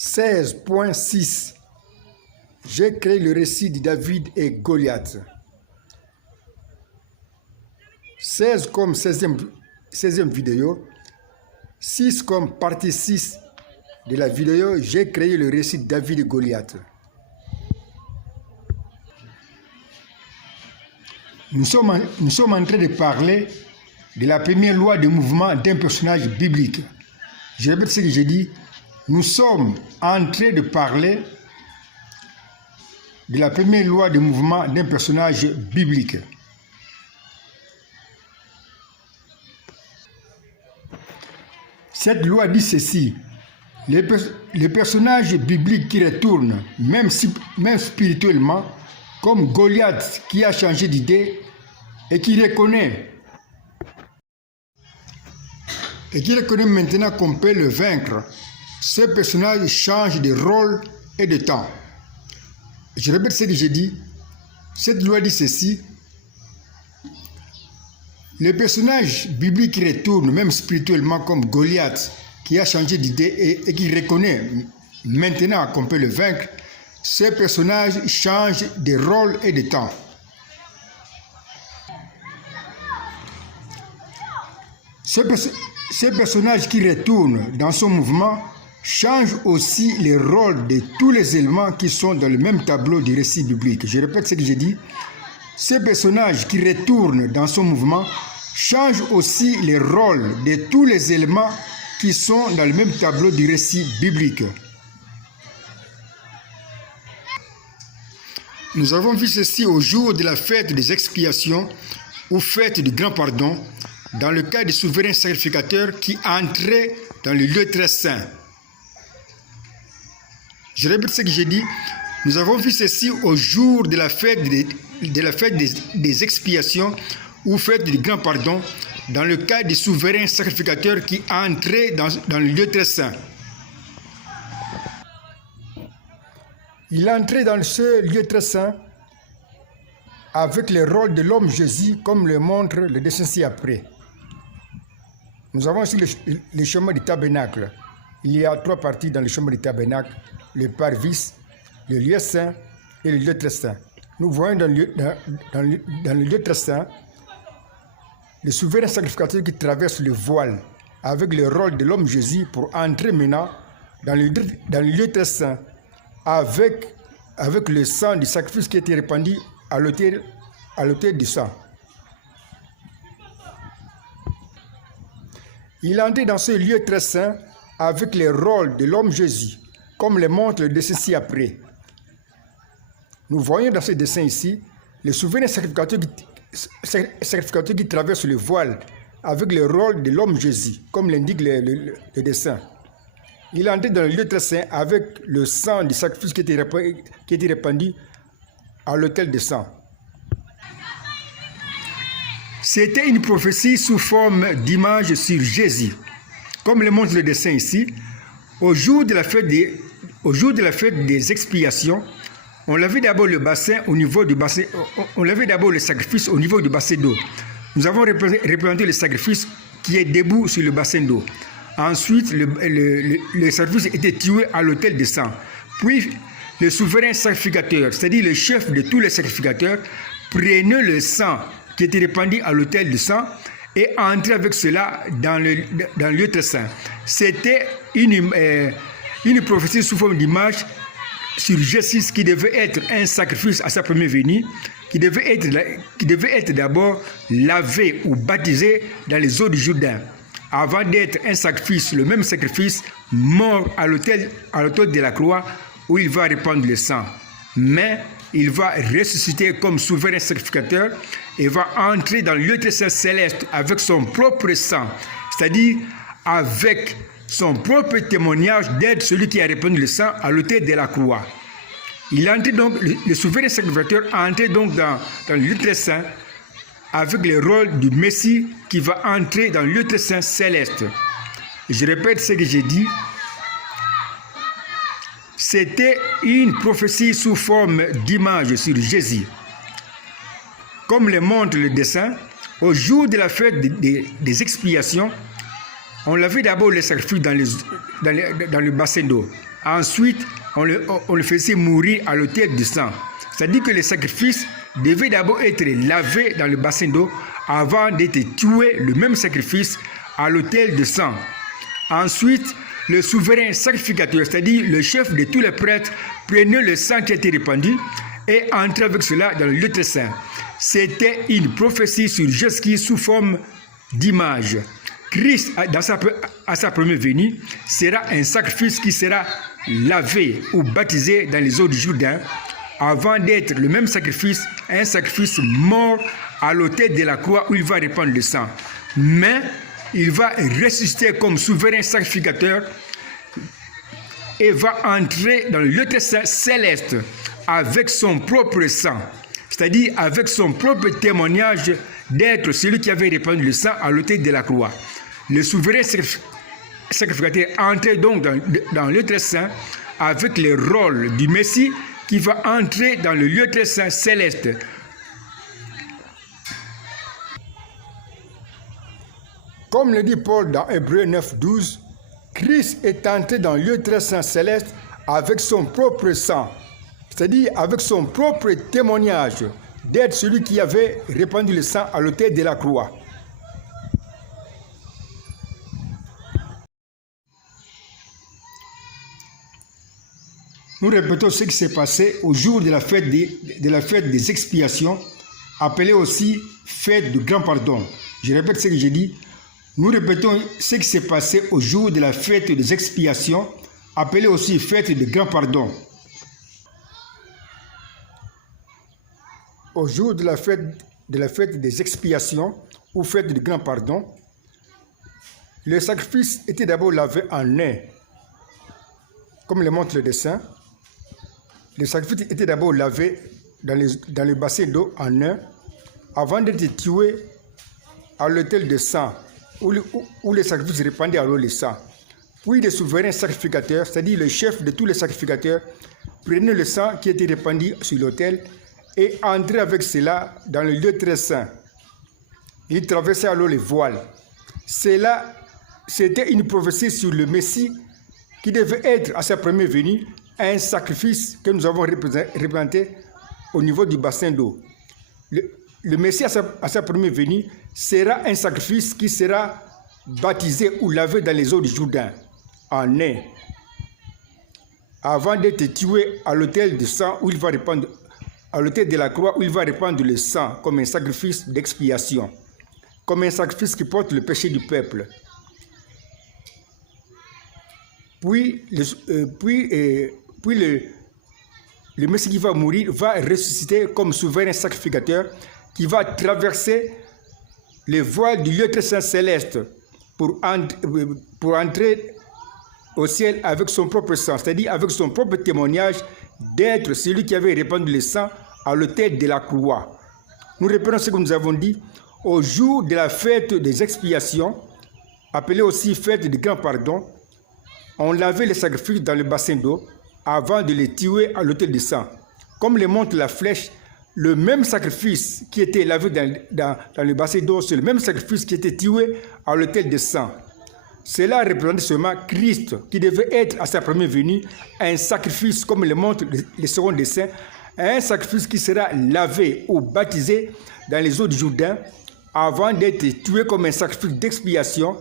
16.6. J'ai créé le récit de David et Goliath. 16 comme 16e vidéo. 6 comme partie 6 de la vidéo. J'ai créé le récit de David et Goliath. Nous sommes en train de parler de la première loi de mouvement d'un personnage biblique. Je répète ce que j'ai dit. Nous sommes en train de parler de la première loi de mouvement d'un personnage biblique. Cette loi dit ceci: les personnages bibliques qui retournent, même spirituellement, comme Goliath qui a changé d'idée et qui reconnaît maintenant qu'on peut le vaincre, ce personnage change de rôle et de temps. Je répète ce que j'ai dit. Cette loi dit ceci: les personnages bibliques qui retournent, même spirituellement, comme Goliath, qui a changé d'idée et qui reconnaît maintenant qu'on peut le vaincre, ces personnages changent de rôle et de temps. Ces personnages qui retournent dans son mouvement changent aussi les rôles de tous les éléments qui sont dans le même tableau du récit biblique. Je répète ce que j'ai dit. Ces personnages qui retournent dans son mouvement changent aussi les rôles de tous les éléments qui sont dans le même tableau du récit biblique. Nous avons vu ceci au jour de la fête des expiations ou fête du grand pardon, dans le cas du souverain sacrificateur qui entrait dans le lieu très saint. Je répète ce que j'ai dit. Nous avons vu ceci au jour de la fête des expiations ou fête du grand pardon, dans le cas du souverain sacrificateur qui entrait dans le lieu très saint. Il entrait dans ce lieu très saint avec le rôle de l'homme Jésus, comme le montre le dessin ci-après. Nous avons ici le chemin du tabernacle. Il y a 3 parties dans le chemin du tabernacle: le parvis, le lieu saint et le lieu très saint. Nous voyons dans le lieu très saint le souverain sacrificateur qui traverse le voile avec le rôle de l'homme Jésus pour entrer maintenant dans le lieu très saint avec le sang du sacrifice qui a été répandu à l'autel du sang. Il entrait dans ce lieu très saint avec le rôle de l'homme Jésus, comme le montre le dessin ci-après. Nous voyons dans ce dessin ici le souverain sacrificateur qui traverse le voile avec le rôle de l'homme Jésus, comme l'indique le dessin. Il entrait dans le lieu très saint avec le sang du sacrifice qui était répandu à l'autel de sang. C'était une prophétie sous forme d'image sur Jésus, comme le montre le dessin ici. Au jour de la fête des expiations, on lavait d'abord le bassin au niveau du bassin. On lavait d'abord le sacrifice au niveau du bassin d'eau. Nous avons représenté le sacrifice qui est debout sur le bassin d'eau. Ensuite, le sacrifice était tué à l'autel de sang. Puis, le souverain sacrificateur, c'est-à-dire le chef de tous les sacrificateurs, prenait le sang qui était répandu à l'autel de sang et entrait avec cela dans le lieu très saint. C'était une prophétie sous forme d'image sur Jésus qui devait être un sacrifice à sa première venue, qui devait être d'abord lavé ou baptisé dans les eaux du Jourdain, avant d'être un sacrifice, le même sacrifice, mort à l'autel de la croix, où il va répandre le sang. Mais il va ressusciter comme souverain sacrificateur et va entrer dans le lieu très saint céleste avec son propre sang, c'est-à-dire avec son propre témoignage d'être celui qui a répandu le sang à l'autel de la croix. Il entre donc, le souverain sacrificateur entre donc dans le lieu très saint avec le rôle du Messie qui va entrer dans le lieu très saint céleste. Je répète ce que j'ai dit. C'était une prophétie sous forme d'image sur Jésus. Comme le montre le dessin, au jour de la fête des expiations, on lavait d'abord les sacrifices dans le bassin d'eau. Ensuite, on le faisait mourir à l'autel du sang. C'est-à-dire que les sacrifices devaient d'abord être lavés dans le bassin d'eau avant d'être tués, le même sacrifice à l'autel de sang. Ensuite, le souverain sacrificateur, c'est-à-dire le chef de tous les prêtres, prenait le sang qui était répandu et entrait avec cela dans le lieu très saint. C'était une prophétie sur Jésus-Christ sous forme d'image. Christ, à sa première venue, sera un sacrifice qui sera lavé ou baptisé dans les eaux du Jourdain avant d'être le même sacrifice, un sacrifice mort à l'autel de la croix où il va répandre le sang. Mais il va ressusciter comme souverain sacrificateur et va entrer dans le lieu très saint céleste avec son propre sang, c'est-à-dire avec son propre témoignage d'être celui qui avait répandu le sang à l'autel de la croix. Le souverain sacrificateur entrait donc dans le lieu très saint avec le rôle du Messie qui va entrer dans le lieu très saint céleste. Comme le dit Paul dans Hébreux 9, 12, Christ est entré dans le lieu très saint céleste avec son propre sang, c'est-à-dire avec son propre témoignage d'être celui qui avait répandu le sang à l'autel de la croix. Nous répétons ce qui s'est passé au jour de la fête des expiations, appelée aussi fête du grand pardon. Je répète ce que j'ai dit. Nous répétons ce qui s'est passé au jour de la fête des expiations, appelée aussi fête du grand pardon. Au jour de la fête des expiations, ou fête du grand pardon, le sacrifice était d'abord lavé en nez, comme le montre le dessin. Le sacrifice était d'abord lavé dans le bassin d'eau en nez, avant d'être tué à l'autel de sang, où les sacrifices répandaient alors le sang. Puis les souverains sacrificateurs, c'est-à-dire le chef de tous les sacrificateurs, prenaient le sang qui était répandu sur l'autel et entraient avec cela dans le lieu très saint. Ils traversaient alors les voiles. C'était une prophétie sur le Messie qui devait être à sa première venue un sacrifice que nous avons représenté au niveau du bassin d'eau. Le Messie à sa première venue sera un sacrifice qui sera baptisé ou lavé dans les eaux du Jourdain, en nez, avant d'être tué à l'autel de sang où il va répandre, à l'autel de la croix où il va répandre le sang comme un sacrifice d'expiation, comme un sacrifice qui porte le péché du peuple. Puis le Messie qui va mourir va ressusciter comme souverain sacrificateur qui va traverser les voiles du lieu très saint céleste pour entrer au ciel avec son propre sang, c'est-à-dire avec son propre témoignage d'être celui qui avait répandu le sang à l'autel de la croix. Nous reprenons ce que nous avons dit au jour de la fête des expiations, appelée aussi fête du grand pardon. On lavait les sacrifices dans le bassin d'eau avant de les tuer à l'autel de sang. Comme le montre la flèche, le même sacrifice qui était lavé dans le bassin d'eau, c'est le même sacrifice qui était tué à l'autel de sang. Cela représentait seulement Christ, qui devait être à sa première venue un sacrifice, comme le montre le second dessin, un sacrifice qui sera lavé ou baptisé dans les eaux du Jourdain avant d'être tué comme un sacrifice d'expiation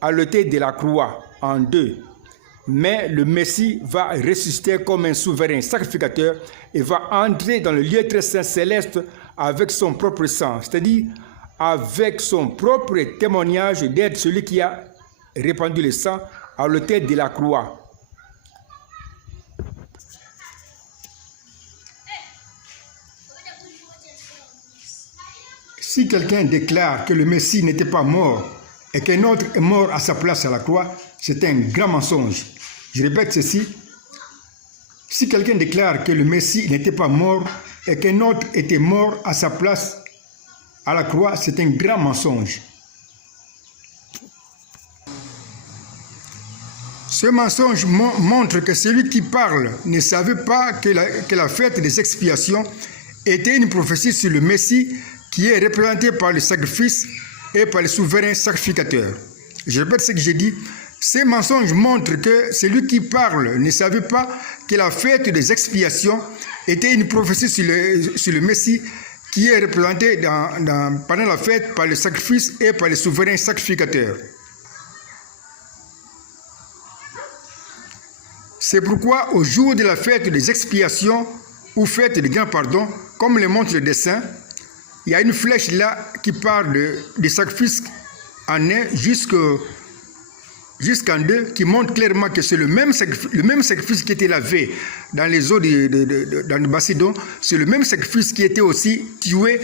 à l'autel de la croix en deux. Mais le Messie va ressusciter comme un souverain sacrificateur et va entrer dans le lieu très saint céleste avec son propre sang, c'est-à-dire avec son propre témoignage d'être celui qui a répandu le sang à l'autel de la croix. Si quelqu'un déclare que le Messie n'était pas mort et qu'un autre est mort à sa place à la croix, c'est un grand mensonge. Je répète ceci. Si quelqu'un déclare que le Messie n'était pas mort et qu'un autre était mort à sa place à la croix, c'est un grand mensonge. Ce mensonge montre que celui qui parle ne savait pas que la fête des expiations était une prophétie sur le Messie qui est représenté par le sacrifice et par le souverain sacrificateur. Je répète ce que j'ai dit. Ces mensonges montrent que celui qui parle ne savait pas que la fête des expiations était une prophétie sur le Messie qui est représenté pendant la fête par le sacrifice et par les souverains sacrificateurs. C'est pourquoi au jour de la fête des expiations ou fête des grands pardons, comme le montre le dessin, il y a une flèche là qui part des sacrifices en 1 jusqu'en 2, qui montre clairement que c'est le même sacrifice qui était lavé dans les eaux dans le bassin d'eau, c'est le même sacrifice qui était aussi tué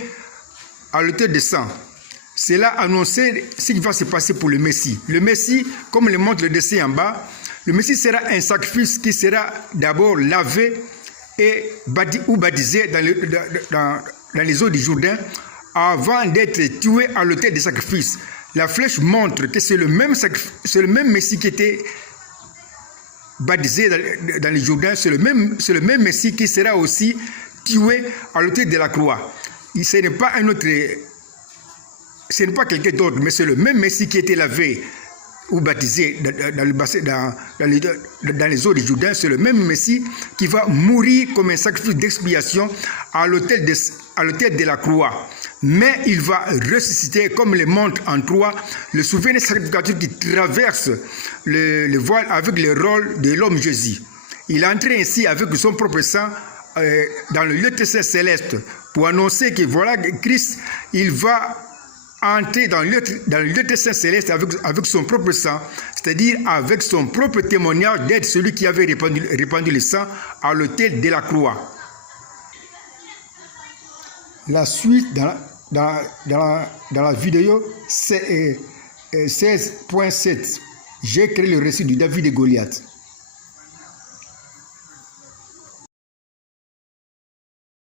à l'autel de sang. Cela annonçait ce qui va se passer pour le Messie. Le Messie, comme le montre le dessin en bas, le Messie sera un sacrifice qui sera d'abord lavé et baptisé dans les eaux du Jourdain avant d'être tué à l'autel des sacrifices. La flèche montre que c'est le même Messie qui était baptisé dans les Jourdain, c'est le même Messie qui sera aussi tué à l'autel de la croix. Ce n'est pas quelqu'un d'autre, mais c'est le même Messie qui était lavé ou baptisé dans les eaux du Jourdain. C'est le même Messie qui va mourir comme un sacrifice d'expiation à l'autel de la croix. Mais il va ressusciter, comme le montre en 3, le souverain sacrificateur qui traverse le voile avec le rôle de l'homme Jésus. Il entre ainsi avec son propre sang dans le lieu très céleste pour annoncer que voilà, Christ, il va entrer dans le lieu très céleste avec son propre sang, c'est-à-dire avec son propre témoignage d'être celui qui avait répandu le sang à l'autel de la croix. La suite dans la vidéo 16.7, j'ai créé le récit de David et Goliath.